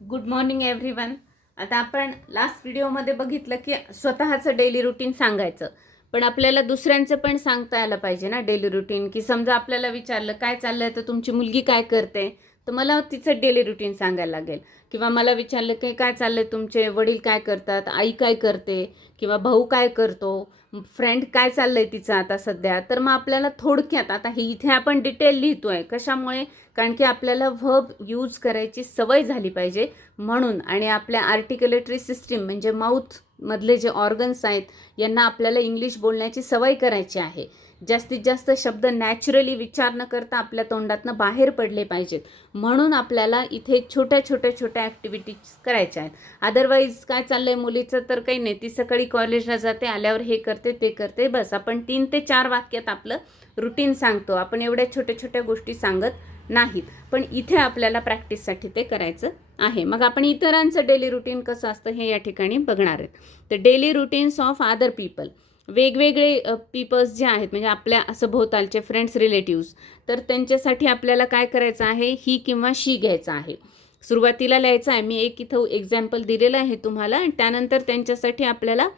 Good morning everyone. आता आपण last व्हिडिओमध्ये बघितलं की स्वतःचं डेली रुटीन सांगायचं, पण आपल्याला दुसऱ्यांचं पण सांगता आलं पाहिजे ना डेली रुटीन. की समजा आपल्याला विचारलं काय चाललंय, तर तुमची मुलगी काय करते, तर मला तिचं डेली रुटीन सांगायला लागेल. किंवा मला विचारलं की काय चाललंय, तुमचे वडील काय करतात, आई काय करते, किंवा भाऊ काय करतो, फ्रेंड काय चाललंय तिचं आता सध्या, तर मग आपल्याला थोडक्यात आता हे इथे आपण डिटेल लिहितोय कशामुळे, कारण की आपल्याला व्हर्ब यूज करायची सवय झाली पाहिजे म्हणून. आणि आपल्या आर्टिक्युलेटरी सिस्टीम म्हणजे माउथमधले जे ऑर्गन्स आहेत यांना आपल्याला इंग्लिश बोलण्याची सवय करायची आहे. जास्तीत जास्त शब्द नॅचरली विचार न करता आपल्या तोंडातनं बाहेर पडले पाहिजेत, म्हणून आपल्याला इथे छोट्या छोट्या ॲक्टिव्हिटीज करायच्या आहेत. अदरवाईज काय चाललंय मुलीचं, तर काही नाही, ती सकाळी कॉलेजला जाते, आल्यावर हे करते ते करते, बस आपण 3 ते 4 वाक्यात आपलं रुटीन सांगतो. आपण एवढ्या छोट्या गोष्टी सांगत नाहीत, पण इथे आपल्याला प्रॅक्टिससाठी ते करायचं आहे. मग आपण इतरांचं डेली रुटीन कसं असतं हे या ठिकाणी बघणार आहेत. तर daily routines of other people, वेगवेगळे पीपल्स जे आहेत म्हणजे आपल्या असं भोवतालचे फ्रेंड्स रिलेटिव्स, तर त्यांच्यासाठी आपल्याला काय करायचं आहे, ही किंवा शी घ्यायचं आहे. सुरुवातीला लिहायचं आहे, मी एक इथं एक्झाम्पल दिलेलं आहे तुम्हाला, आणि त्यानंतर त्यांच्यासाठी आपल्याला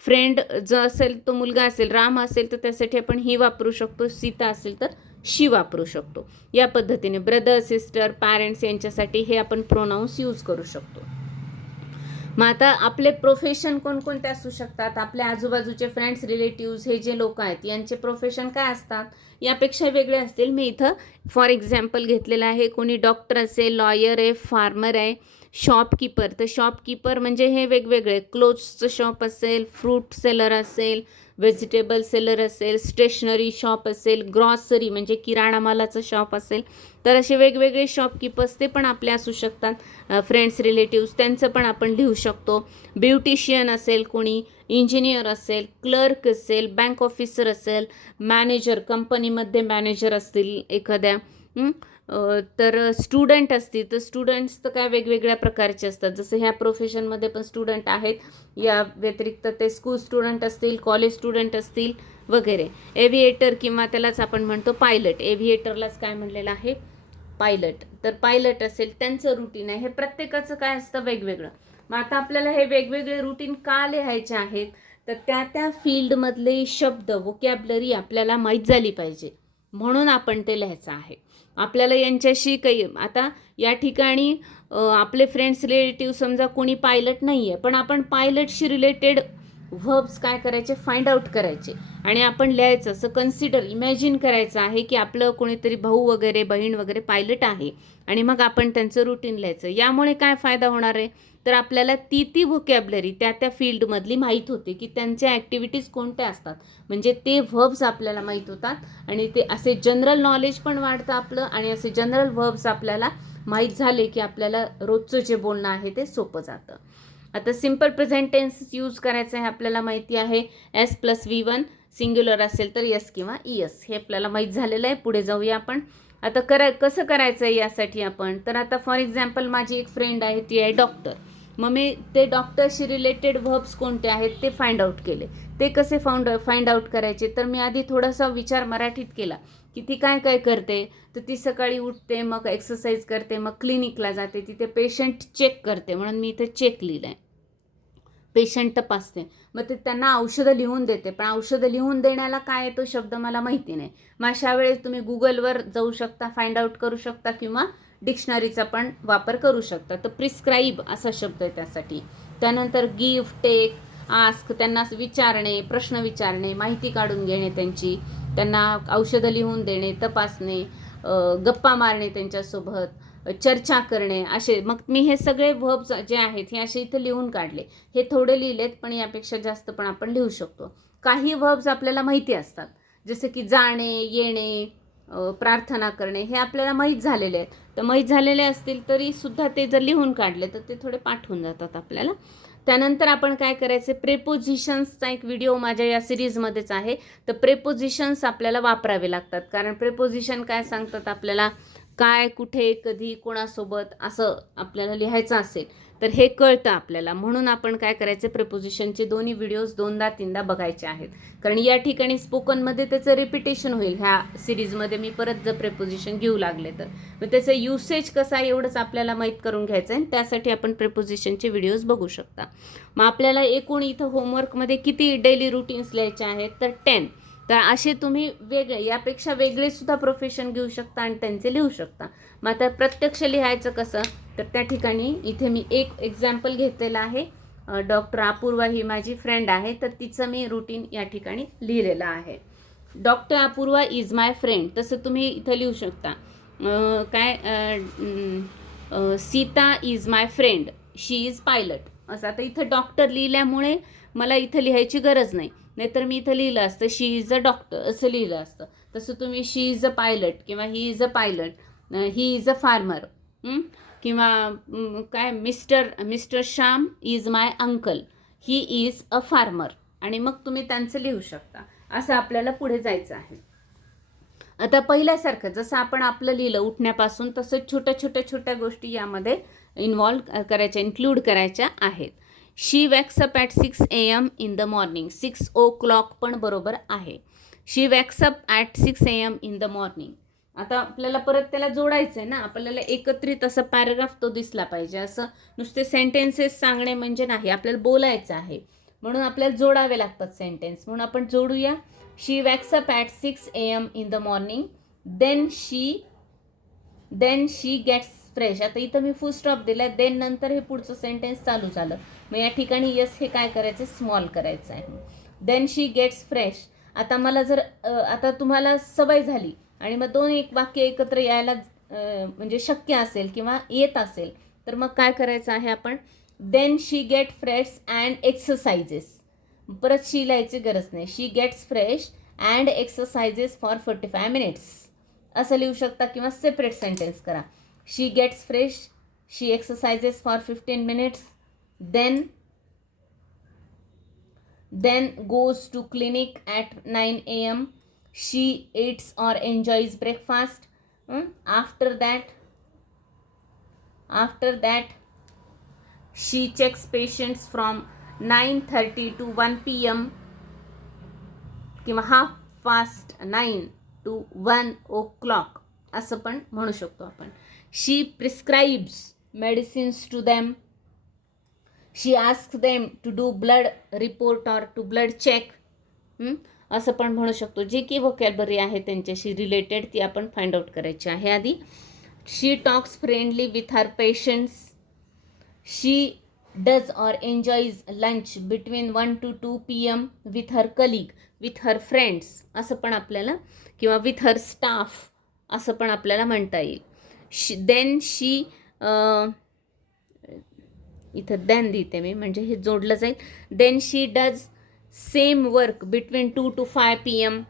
फ्रेंड जो असेल, तो मुलगा असेल, राम असेल तर त्यासाठी आपण ही वापरू शकतो, सीता असेल तर शी वापरू शकतो. या पद्धतीने ब्रदर, सिस्टर, पॅरेंट्स यांच्यासाठी हे आपण प्रोनाऊन्स यूज करू शकतो. मग आता आपले प्रोफेशन कोणकोणते असू शकतात, आपल्या आजूबाजूचे फ्रेंड्स रिलेटिव्स हे जे लोक आहेत यांचे प्रोफेशन काय असतात, यापेक्षा वेगळे असतील. मी इथं फॉर एक्झाम्पल घेतलेलं आहे. कोणी डॉक्टर असेल, लॉयर आहे, फार्मर आहे, शॉपकीपर. तर शॉपकीपर म्हणजे हे वेगवेगळे, क्लोथ्सचं शॉप असेल, फ्रूट सेलर असेल, व्हेजिटेबल सेलर असेल, स्टेशनरी शॉप असेल, ग्रॉसरी म्हणजे किराणा मालाचं शॉप असेल, तर असे वेगवेगळे शॉपकीपर्स ते पण आपले असू शकतात. फ्रेंड्स रिलेटिव्स त्यांचं पण आपण लिहू शकतो. ब्युटिशियन असेल कोणी, इंजिनियर असेल, क्लर्क असेल, बँक ऑफिसर असेल, मॅनेजर, कंपनीमध्ये मॅनेजर असतील एखाद्या, तर स्टुडंट असतील, तर स्टुडंट्स तर काय वेगवेगळ्या प्रकारचे असतात. जसं ह्या प्रोफेशनमध्ये पण स्टुडंट आहेत, या व्यतिरिक्त ते स्कूल स्टुडंट असतील, कॉलेज स्टुडंट असतील वगैरे. एव्हिएटर किंवा त्यालाच आपण म्हणतो पायलट, एव्हिएटरलाच काय म्हणलेलं आहे, पायलट. तर पायलट असेल त्यांचं रुटीन आहे. हे प्रत्येकाचं काय असतं वेगवेगळं. मग आता आपल्याला हे वेगवेगळे रुटीन का लिहायचे आहेत, तर त्या फील्डमधले शब्द, वोकॅब्लरी आपल्याला माहीत झाली पाहिजे, म्हणून आपण ते लिहायचं आहे. आपल्याला यांच्याशी काही आता या ठिकाणी आपले फ्रेंड्स रिलेटिव्ह समजा कोणी पायलट नाही आहे, पण आपण पायलटशी रिलेटेड व्हर्ब्स काय करायचे, फाइंड आउट करायचे आणि आपण लिहायचं. असं कन्सिडर, इमॅजिन करायचं आहे की आपलं कोणीतरी भाऊ वगैरे, बहीण वगैरे पायलट आहे, आणि मग आपण त्यांचं रुटीन लिहायचं. यामुळे काय फायदा होणार आहे, तर आपल्याला ती व्होकॅब्लरी त्या फील्डमधली माहीत होते की त्यांच्या ॲक्टिव्हिटीज कोणत्या असतात, म्हणजे ते व्हर्ब्स आपल्याला माहीत होतात आणि ते असे जनरल नॉलेज पण वाढतं आपलं, आणि असे जनरल व्हर्ब्स आपल्याला माहीत झाले की आपल्याला रोजचं जे बोलणं आहे ते सोपं जातं. आता सिम्पल प्रेझेंट टेन्स यूज करायचं आहे आपल्याला माहिती आहे. एस प्लस V1 सिंग्युलर असेल तर यस किंवा इयस, हे आपल्याला माहीत झालेलं आहे. पुढे जाऊया आपण. आता कसं करायचं आहे यासाठी आपण, तर आता फॉर एक्झाम्पल माझी एक फ्रेंड आहे, ती आहे डॉक्टर. मग मी ते डॉक्टरशी रिलेटेड व्हर्ब्स कोणते आहेत ते फाइंड आउट केले. ते कसे फाइंड आउट करायचे, तर मी आधी थोडासा विचार मराठीत केला की ती काय काय करते. तर ती सकाळी उठते, मग एक्सरसाइज करते, मग क्लिनिकला जाते, तिथे पेशंट चेक करते, म्हणून मी इथे चेक लिहिलं आहे. पेशंट तपासते, मग ते त्यांना औषधं लिहून देते, पण औषधं लिहून देण्याला काय आहे तो शब्द मला माहिती नाही. मग अशा वेळेस तुम्ही गुगलवर जाऊ शकता, फाइंड आउट करू शकता, किंवा डिक्शनरीचा पण वापर करू शकता. तर प्रिस्क्राईब असा शब्द आहे त्यासाठी. त्यानंतर गिव्ह, टेक, आस्क, त्यांना विचारणे, प्रश्न विचारणे, माहिती काढून घेणे त्यांची, त्यांना औषधं लिहून देणे, तपासणे, गप्पा मारणे त्यांच्यासोबत, चर्चा करणे, असे. मग मी हे सगळे व्हर्ब्स जे आहेत हे असे इथं लिहून काढले. हे थोडे लिहिलेत, पण यापेक्षा जास्त पण आपण लिहू शकतो. काही व्हर्ब्स आपल्याला माहिती असतात, जसे की जाणे, येणे, प्रार्थना करणे, हे आपल्याला माहीत झालेले आहेत. तर माहीत झालेले असतील तरी सुद्धा ते जर लिहून काढले तर ते थोडे पाठवून जातात आपल्याला. त्यानंतर आपण काय करायचे, प्रेपोजिशन्सचा एक व्हिडिओ माझ्या या सिरीजमध्येच आहे. तर प्रेपोजिशन्स आपल्याला वापरावे लागतात, कारण प्रेपोजिशन काय सांगतात आपल्याला, काय, कुठे, कधी, कोणासोबत असं आपल्याला लिहायचं असेल तर हे कळतं आपल्याला. म्हणून आपण काय करायचं, प्रिपोजिशनचे दोन्ही व्हिडिओज 2दा-3दा बघायचे आहेत. कारण या ठिकाणी स्पोकनमध्ये त्याचं रिपिटेशन होईल. ह्या सिरीजमध्ये मी परत जर प्रिपोजिशन घेऊ लागले तर मग त्याचं युसेज कसं आहे एवढंच आपल्याला माहीत करून घ्यायचं आहे. त्यासाठी आपण प्रिपोजिशनचे व्हिडिओज बघू शकता. मग आपल्याला एकूण इथं होमवर्कमध्ये किती डेली रुटीन्स लिहायचे आहेत तर 10. तर असे तुम्ही वेगळे, यापेक्षा वेगळे सुद्धा प्रोफेशन घेऊ शकता आणि त्यांचे लिहू शकता. मग आता प्रत्यक्ष लिहायचं कसं, तर त्या ठिकाणी इथे मी एक एक्झाम्पल घेतलेलं आहे. डॉक्टर अपूर्वा ही माझी फ्रेंड आहे, तर तिचं मी रुटीन या ठिकाणी लिहिलेलं आहे. Doctor Apurva is my friend, तसं तुम्ही इथं लिहू शकता. Sita is my friend, she is pilot. असं आता इथं डॉक्टर लिहिल्यामुळे मला इथं लिहायची गरज नाही, नाहीतर मी इथं लिहिलं असतं शी इज अ डॉक्टर असं लिहिलं असतं. तसं तुम्ही शी इज अ पायलट किंवा he is a pilot, he is a farmer, किंवा काय mister Shyam is my uncle, he is a farmer, आणि मग तुम्ही त्यांचं लिहू शकता. असं आपल्याला पुढे जायचं आहे. आता पहिल्यासारखं जसं आपण आपलं लिहिलं उठण्यापासून, तसं छोट्या गोष्टी यामध्ये इन्क्लूड करायच्या आहेत. She wakes up at 6 AM in the morning. 6 o'clock पण बरोबर आहे. She wakes up at 6 AM in the morning. आता आपल्याला परत त्याला जोडायचं आहे ना, आपल्याला एकत्रित असं पॅराग्राफ तो दिसला पाहिजे. असं नुसते सेंटेन्सेस सांगणे म्हणजे नाही, आपल्याला बोलायचं आहे, म्हणून आपल्याला जोडावे लागतात सेंटेन्स. म्हणून आपण जोडूया. She wakes up at 6 AM in the morning, then she gets fresh. आता इथं मी फुल स्टॉप दिला, देन नंतर हे पुढचं सेंटेन्स चालू झालं. मग या ठिकाणी यस हे काय करायचं, स्मॉल करायचं आहे. Then she gets fresh. आता मला जर आता तुम्हाला सवय झाली आणि मग 2-1 वाक्य एकत्र यायला म्हणजे शक्य असेल किंवा येत असेल, तर मग काय करायचं आहे आपण, then she get fresh and exercises. परत शी लिहायची गरज नाही. She gets fresh and exercises for 45 minutes असं लिहू शकता, किंवा सेपरेट सेंटेन्स करा. She gets fresh, she exercises for 15 minutes, then goes to clinic at 9 AM. She eats or enjoys breakfast. After that she checks patients from 9:30 to 1 PM किंवा 9:30 to 1 o'clock असं पण म्हणू शकतो आपण. She prescribes medicines to them. She asks them to do blood report or to blood check असं पण म्हणू शकतो. जे की व्होकॅबलरी आहे त्यांच्याशी रिलेटेड ती आपण फाइंड आउट करायची आहे आधी. She talks friendly with her patients. She does or enjoys lunch between 1 to 2 PM with her colleague, with her friends असं पण आपल्याला, किंवा विथ हर स्टाफ असं पण आपल्याला म्हणता येईल. देन शी इथं देन देते मी म्हणजे हे जोडलं जाईल. Then she does same work between 2 to 5 PM.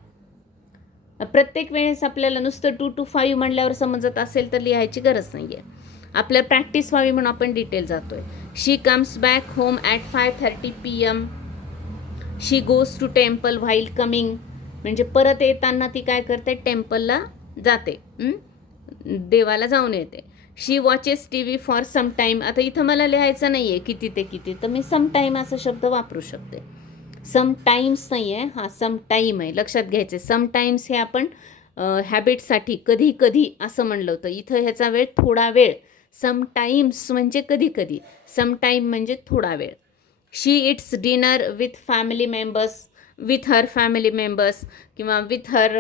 प्रत्येक वेळेस आपल्याला नुसतं 2 to 5 म्हणल्यावर समजत असेल तर लिहायची गरज नाही आहे. आपल्या प्रॅक्टिस व्हावी म्हणून आपण डिटेल जातोय. She comes back home at 5:30 PM. She goes to temple while coming, म्हणजे परत येताना ती काय करते, टेम्पलला जाते, देवाला जाऊन येते. She watches TV for some time. आता इथं मला लिहायचं नाही आहे किती ते किती, तर मी सम टाईम असा शब्द वापरू शकते. सम टाईम्स नाही आहे, हा सम टाईम आहे, लक्षात घ्यायचं. सम टाईम्स हे आपण हॅबिटसाठी कधी कधी असं म्हणलं होतं. इथं ह्याचा वेळ थोडा वेळ. सम टाईम्स म्हणजे कधी कधी, सम टाईम म्हणजे थोडा वेळ. She eats dinner with family members, with her family members, किंवा विथ हर,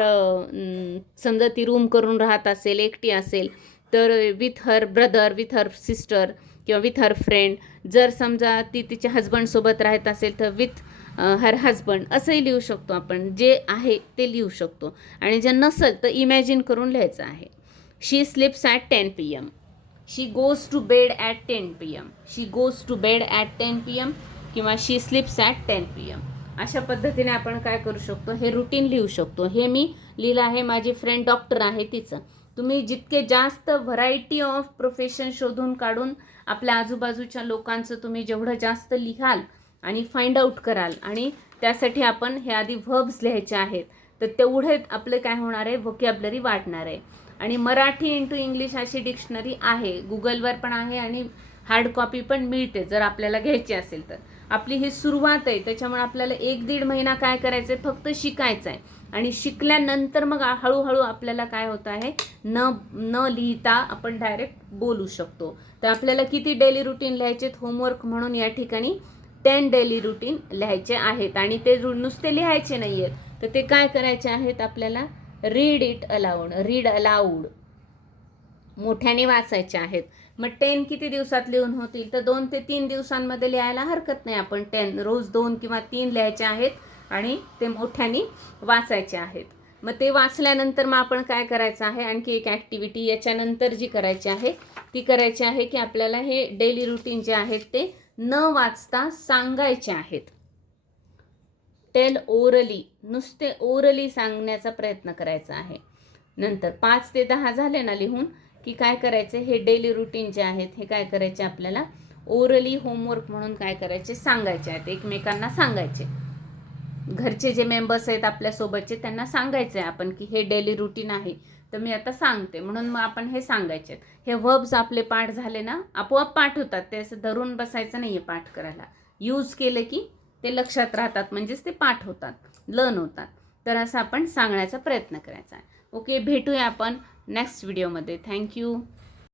समजा ती रूम करून राहत असेल, एकटी असेल तर with her brother, with her sister, किंवा विथ हर फ्रेंड. जर समजा ती तिच्या हजबंडसोबत राहत असेल तर विथ हर हजबंड असंही लिहू शकतो आपण. जे आहे ते लिहू शकतो, आणि जे नसेल तर इमॅजिन करून लिहायचं आहे. She sleeps at 10 PM. She goes to bed at 10 PM. She goes to bed at 10 PM किंवा शी स्लीप्स ॲट 10 PM. अशा पद्धतीने आपण काय करू शकतो, हे रुटीन लिहू शकतो. हे मी लिहिलं आहे, माझी फ्रेंड डॉक्टर आहे तिचं. तुम्ही जितके जास्त व्हरायटी ऑफ प्रोफेशन शोधून काढून आपल्या आजूबाजूच्या लोकांचं तुम्ही जेवढं जास्त लिहाल आणि फाइंड आउट कराल, आणि त्यासाठी आपण हे आधी व्हर्ब्स लिहायचे आहेत, तर तेवढे आपलं काय होणार आहे, व्होकॅबलरी वाढणार आहे. आणि मराठी इंटू इंग्लिश अशी डिक्शनरी आहे, गुगलवर पण आहे आणि हार्ड कॉपी पण मिळते जर आपल्याला घ्यायची असेल तर. आपली ही सुरुवात आहे, त्याच्यामुळे आपल्याला 1-1.5 महिना काय करायचं आहे, फक्त शिकायचं आहे. आणि शिकल्यानंतर मग हळूहळू आपल्याला काय होतं आहे, न लिहिता आपण डायरेक्ट बोलू शकतो. तर आपल्याला किती डेली रुटीन लिहायचे होमवर्क म्हणून या ठिकाणी 10 डेली रुटीन लिहायचे आहेत. आणि ते नुसते लिहायचे नाही आहेत, तर ते काय करायचे आहेत आपल्याला, रीड इट अलाउड, मोठ्याने वाचायचे आहेत. मग 10 किती दिवसात लिहून होतील, तर 2 ते 3 दिवसांमध्ये लिहायला हरकत नाही. आपण 10 रोज 2 किंवा 3 लिहायचे आहेत आणि ते मोठ्याने वाचायचे आहेत. मग ते वाचल्यानंतर मग आपण काय करायचं आहे, आणखी एक ॲक्टिव्हिटी याच्यानंतर जी करायची आहे ती करायची आहे की आपल्याला हे डेली रुटीन जे आहेत ते न वाचता सांगायचे आहेत. टेल ओरली, नुसते ओरली सांगण्याचा प्रयत्न करायचा आहे. नंतर 5 ते 10 झाले ना लिहून की काय करायचे, हे डेली रुटीन जे आहेत हे काय करायचे आपल्याला ओरली होमवर्क म्हणून काय करायचे, सांगायचे आहेत, एकमेकांना सांगायचे. घरचे जे मेंबर्स आहेत आपल्यासोबतचे त्यांना सांगायचे आपण की हे डेली रुटीन आहे, तर मी आता सांगते म्हणून मग आपण हे सांगायचे. हे वर्ब्स आपले पाठ झाले ना, आपोआप पाठ होतात, ते असं धरून बसायचं नाही आहे पाठ करायला. यूज केले की ते लक्षात राहतात, म्हणजेच ते पाठ होतात, लर्न होतात. तर असं आपण सांगण्याचा प्रयत्न करायचा आहे. ओके, भेटूया आपण नेक्स्ट व्हिडिओमध्ये. थँक्यू.